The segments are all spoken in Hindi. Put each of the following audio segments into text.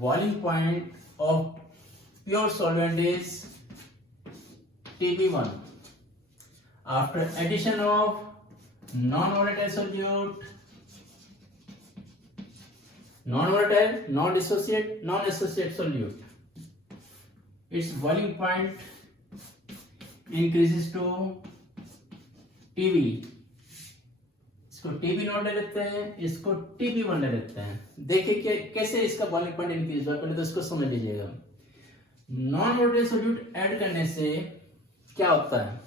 Boiling point of pure solvent is TB1. After addition of non-volatile solute, non-volatile, non-dissociate, non-associate solute, its boiling point increases to TB. इसको TB नॉट ले लेते हैं, इसको TB1 ले लेते हैं। देखिए कि कैसे इसका बॉइलिंग पॉइंट इंक्रीज हुआ, पहले तो इसको समझ लीजिएगा। नॉन वोलेटाइल सॉल्यूट ऐड करने से क्या होता है,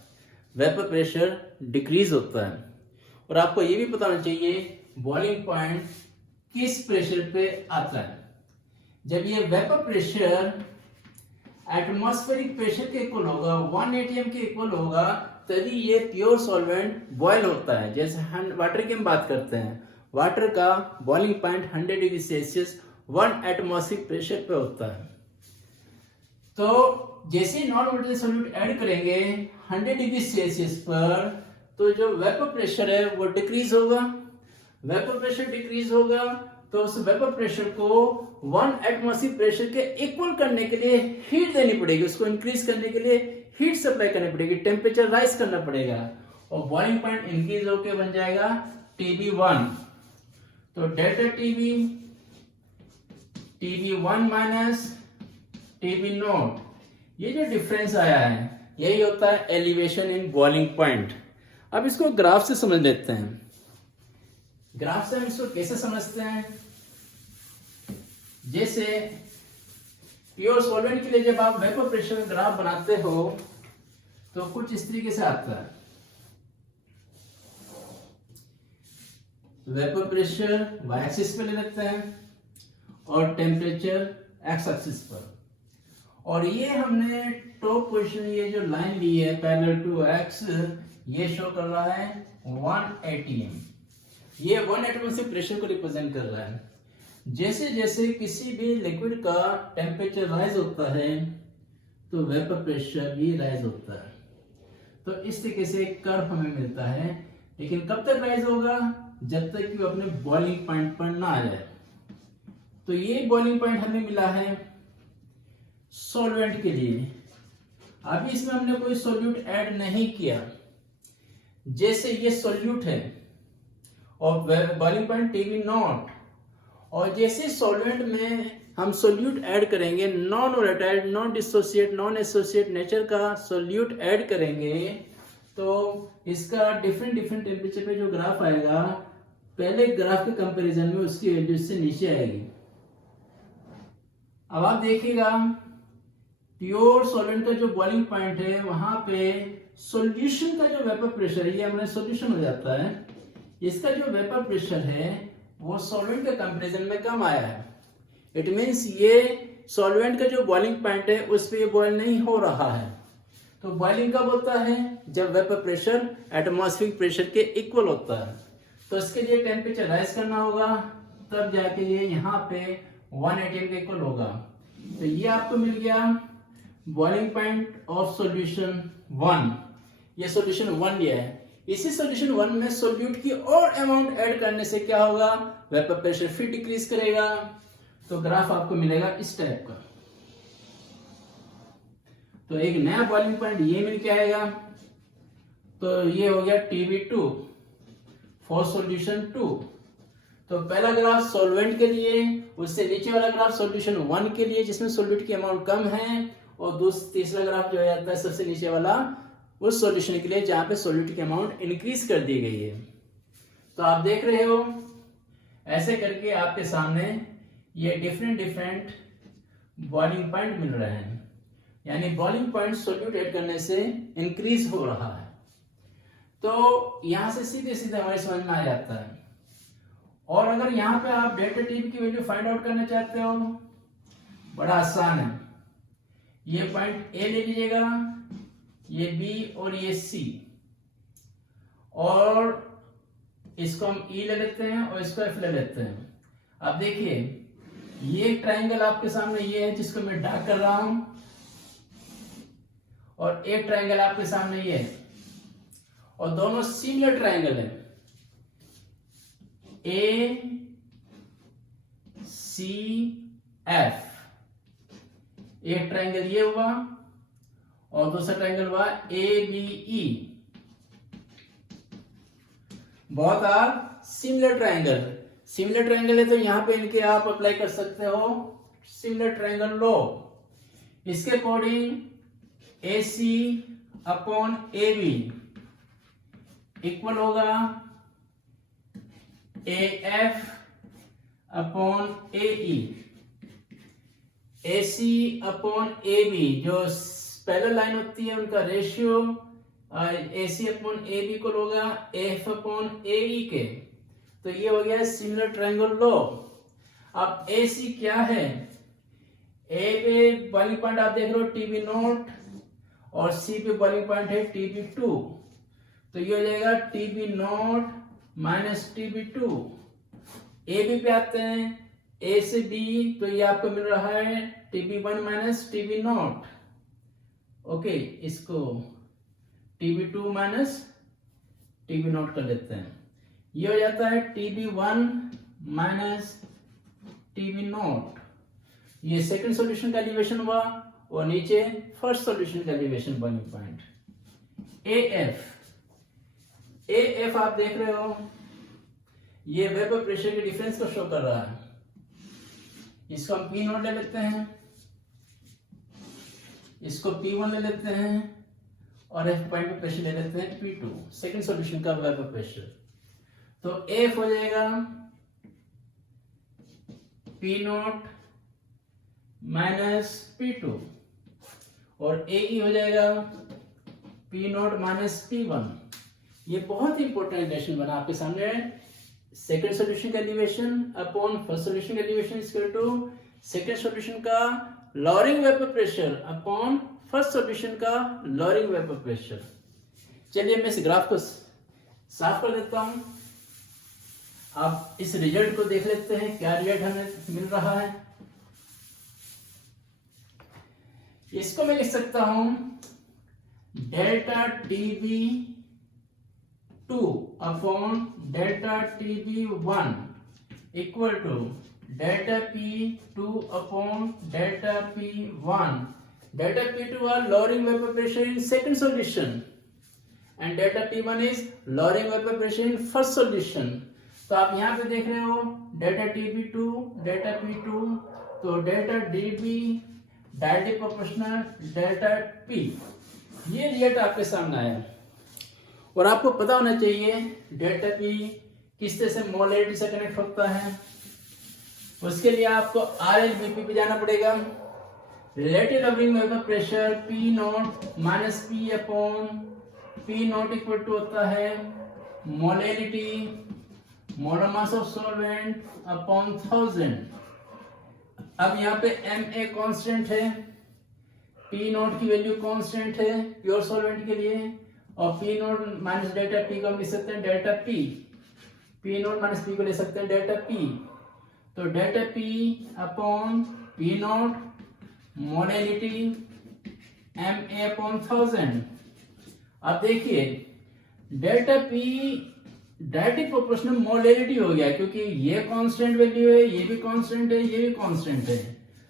वेपर प्रेशर डिक्रीज होता है। और आपको ये भी पता होना चाहिए बॉइलिंग पॉइंट किस प्रेशर पे आता है। जब ये वेपर प्रेशर एटमॉस्फेरिक प्रेशर के इक्वल होगा, 1 atm के इक्वल होगा, तभी ये प्योर सॉल्वेंट बॉयल होता है। जैसे वाटर की हम बात करते हैं, वाटर का boiling point 100 degree Celsius 1 atmospheric pressure पे होता है। तो जैसे नॉन वोलेटाइल सॉल्यूट ऐड करेंगे 100 डिग्री सेल्सियस पर, तो जो वेपर प्रेशर है वो डिक्रीज होगा। वेपर प्रेशर डिक्रीज होगा तो उस वेपर प्रेशर को 1 एटमॉस्फेरिक प्रेशर के इक्वल करने के लिए हीट देनी पड़ेगी, उसको इंक्रीज करने के लिए हीट सप्लाई करनी पड़ेगी, टेम्परेचर राइज करना पड़ेगा, और बॉइलिंग पॉइंट इंक्रीज होकर बन जाएगा TB1। तो delta TB, TB1 minus TB not, ये जो डिफरेंस आया है यही होता है एलिवेशन इन बॉइलिंग पॉइंट। अब इसको ग्राफ से समझ लेते हैं। ग्राफ से हम इसको कैसे समझते हैं, जैसे प्योर सॉल्वेंट के लिए जब आप वेपर प्रेशर ग्राफ बनाते हो तो कुछ इस तरीके से आता है। वेपर प्रेशर y एक्सिस पे ले लेते हैं और टेम्परेचर x एक्सिस पर, और ये हमने टॉप पोजीशन, ये जो लाइन ली है पैरेलल टू x, ये शो कर रहा है 1 atm। ये 1 एटमॉस्फेरिक प्रेशर को रिप्रेजेंट कर रहा है। जैसे जैसे किसी भी लिक्विड का टेम्परेचर राइज होता है तो वेपर प्रेशर भी राइज होता है। तो इस तरीके से एक कर्व हमें मिलता है, लेकिन कब तक राइज होगा, जब तक कि वो अपने बॉइलिंग पॉइंट पर ना आ जाए। तो ये बॉइलिंग पॉइंट हमें मिला है सॉल्वेंट के लिए। अभी इसमें हमने कोई सॉल्यूट ऐड नहीं किया, जैसे ये सॉल्यूट है और बॉइलिंग पॉइंट TB नॉट, और जैसे सॉल्वेंट में हम सॉल्यूट ऐड करेंगे, non volatile, non dissociate, non associate nature का सॉल्यूट ऐड करेंगे, तो इसका डिफरेंट डिफरेंट टेम्परेचर पे जो ग्राफ आएगा, पहले ग्राफ के कंपैरिजन में उसकी वैल्यू इससे नीचे आएगी। अब आप देखिएगा प्योर सॉल्वेंट का जो बॉइलिंग पॉइंट है, वहां पे सॉल्यूशन का जो वेपर प्रेशर है, ये हमारे सॉल्यूशन हो जाता है, इसका जो वेपर प्रेशर है वो सॉल्वेंट के कंपैरिजन में कम आया है। इट मींस ये सॉल्वेंट का जो बॉइलिंग पॉइंट है उस पे ये बॉयल नहीं हो रहा है। तो बॉइलिंग कब होता है, जब वेपर प्रेशर एटमॉस्फेरिक प्रेशर के इक्वल होता है। तो इसके लिए टेम्परेचर राइज करना होगा, तब जाके ये यहाँ पे 1 atm के इक्वल होगा। तो ये आपको मिल गया बॉइलिंग पॉइंट ऑफ सॉल्यूशन 1। ये सॉल्यूशन 1 लिया है। इसी सॉल्यूशन 1 में सॉल्यूट की और अमाउंट ऐड करने से क्या होगा, वेपर प्रेशर फिर डिक्रीज करेगा। तो ग्राफ आपको मिलेगा इस टाइप का। तो एक नया बॉइलिंग पॉइंट ये मिल के आएगा। तो ये हो गया TB2 फॉर सॉल्यूशन 2। तो पहला ग्राफ सॉल्वेंट के लिए, उससे नीचे वाला ग्राफ सॉल्यूशन 1 के लिए जिसमें सॉल्यूट की अमाउंट कम है, और तीसरा ग्राफ जो है आता है सबसे नीचे वाला उस सॉल्यूशन के लिए जहां पे सॉल्यूट की अमाउंट इंक्रीज कर दी गई है। तो आप देख रहे हो ऐसे करके आपके सामने ये डिफरेंट डिफरेंट बॉइलिंग पॉइंट मिल रहे हैं, यानी बॉइलिंग पॉइंट सॉल्यूट ऐड करने से इंक्रीज हो रहा है। तो यहां से सीधे सीधे हमारे समझ में आ जाता है। और अगर यहाँ पे आप डेल्टा TB की वैल्यू फाइंड आउट करना चाहते हो, बड़ा आसान है। ये पॉइंट A ले लीजिएगा, ये B और ये C, और इसको हम E ले लेते हैं और इसको F ले लेते हैं। अब देखिए ये ट्राइंगल आपके सामने ये है जिसको मैं डार्क कर रहा हूं, और एक ट्राइंगल आपके सामने ये है, और दोनों सिमिलर ट्राइंगल है। A C एफ, एक ट्रायंगल ये हुआ और दूसरा ट्रायंगल हुआ A B E. Both are similar triangle. Similar triangle है तो यहां पे इनके आप अप्लाई कर सकते हो सिमिलर ट्रायंगल लॉ। इसके according A C upon A B equal होगा A F upon A E. A C upon A B जो पैरेलल लाइन होती है उनका ratio A C upon A B को होगा एफ अपॉन ए ई के। तो ये हो गया सिमिलर ट्रायंगल लॉ। अब ए सी क्या है, ए पे बॉइलिंग पॉइंट आप देख रहे हो टीबी नोट और सी पे बॉइलिंग पॉइंट है टीबी टू। तो ये हो जाएगा TB nought minus TB two. A B पे आते हैं, ए से बी तो ये आपको मिल रहा है TB one minus TB naught. Okay, इसको TB two minus TB naught कर लेते हैं। ये हो जाता है TB one minus TB naught. ये सेकंड सॉल्यूशन का एलिवेशन हुआ और नीचे फर्स्ट सॉल्यूशन का elevation boiling point. A F आप देख रहे हो, ये वेपर प्रेशर के डिफरेंस को शो कर रहा है। इसको हम पी नोट ले लेते हैं, इसको P1 ले लेते हैं और F पॉइंट पे प्रेशर ले लेते हैं P2, सेकंड सॉल्यूशन का वेपर प्रेशर। तो F हो जाएगा P नोट माइनस P2 और AE हो जाएगा P नोट माइनस P1। ये बहुत ही इंपॉर्टेंट रिलेशन बना आपके सामने। सेकंड सॉल्यूशन का एलिवेशन अपॉन फर्स्ट सॉल्यूशन का elevation equal to second solution का lowering vapour pressure upon first solution का लॉरिंग वेपर प्रेशर। चलिए मैं इस ग्राफ को साफ कर देता हूं। आप इस रिजल्ट को देख लेते हैं, क्या रिजल्ट हमें मिल रहा है। इसको मैं लिख सकता हूं delta TB two upon delta TB one equal to delta P2 upon delta P1. Delta P2 are lowering vapor pressure in second solution and delta P1 is lowering vapor pressure in first solution. तो आप यहाँ पे देख रहे हो delta TB2, delta P2, तो delta DB directly proportional delta P। ये रिजल्ट आपके सामने आया और आपको पता होना चाहिए delta P किस तरह से मोलैरिटी से कनेक्ट होता है। उसके लिए आपको RLBP पे जाना पड़ेगा। Relative lowering vapour pressure P nought minus P upon P nought equal to होता है molarity molar mass of solvent upon 1000। अब यहाँ पे Ma कांस्टेंट है, P नोट की वैल्यू कांस्टेंट है प्योर सॉल्वेंट के लिए और P nought minus delta P को हम लिख सकते हैं delta P। P nought minus P को ले सकते हैं डेल्टा P। तो delta P upon P note molarity Ma upon 1000। अब देखिए delta P directly proportional molarity हो गया क्योंकि ये कांस्टेंट वैल्यू है, ये भी कांस्टेंट है, ये भी कांस्टेंट है।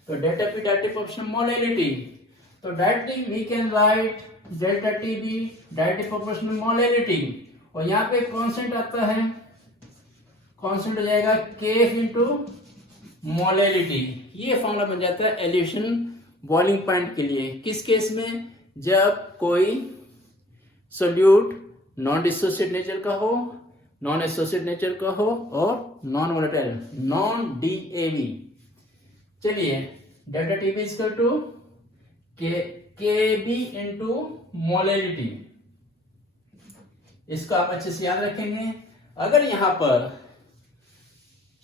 तो delta P directly proportional molarity. तो directly we can write delta TB directly proportional molarity और यहाँ पे कांस्टेंट आता है, कांस्टेंट हो जाएगा Kf इंटू मोलैरिटी। ये फॉर्मूला बन जाता है एलिवेशन बॉइलिंग पॉइंट के लिए। किस केस में, जब कोई सोल्यूट नॉन डिसोसिएट नेचर का हो, नॉन एसोसिएट नेचर का हो और नॉन वोलेटाइल नॉन DAV। चलिए delta TB equal to KB into molarity. इसको आप अच्छे से याद रखेंगे। अगर यहां पर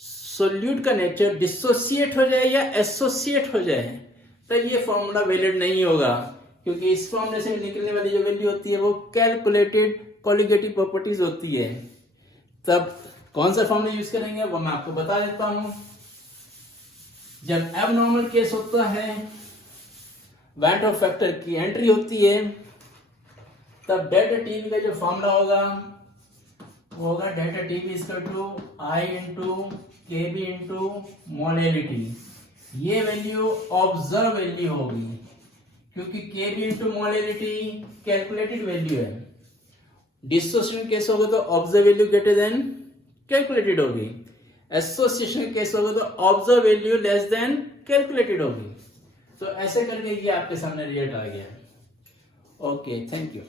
सोल्यूट का नेचर डिसोसिएट हो जाए या एसोसिएट हो जाए तो ये फॉर्मूला वैलिड नहीं होगा क्योंकि इस फॉर्मूले से निकलने वाली जो वैल्यू होती है वो कैलकुलेटेड कोलिगेटिव प्रॉपर्टीज होती है। तब कौन सा फॉर्मूला यूज करेंगे वो मैं आपको बता देता हूं। जब एबनॉर्मल केस होता है, वैन ऑफ फैक्टर की एंट्री होती है, तब डेल्टा TB का जो फॉर्मूला होगा वो होगा delta TB equal to I into KB into molarity. ये वैल्यू ऑब्जर्व वैल्यू होगी, क्योंकि Kb into molality calculated value है। डिसोसिएशन केस होगा तो observe value greater than calculated होगी, एसोसिएशन केस होगा तो observe value less than calculated होगी। तो ऐसे करके ये आपके सामने रिजल्ट आ गया। Okay, thank you.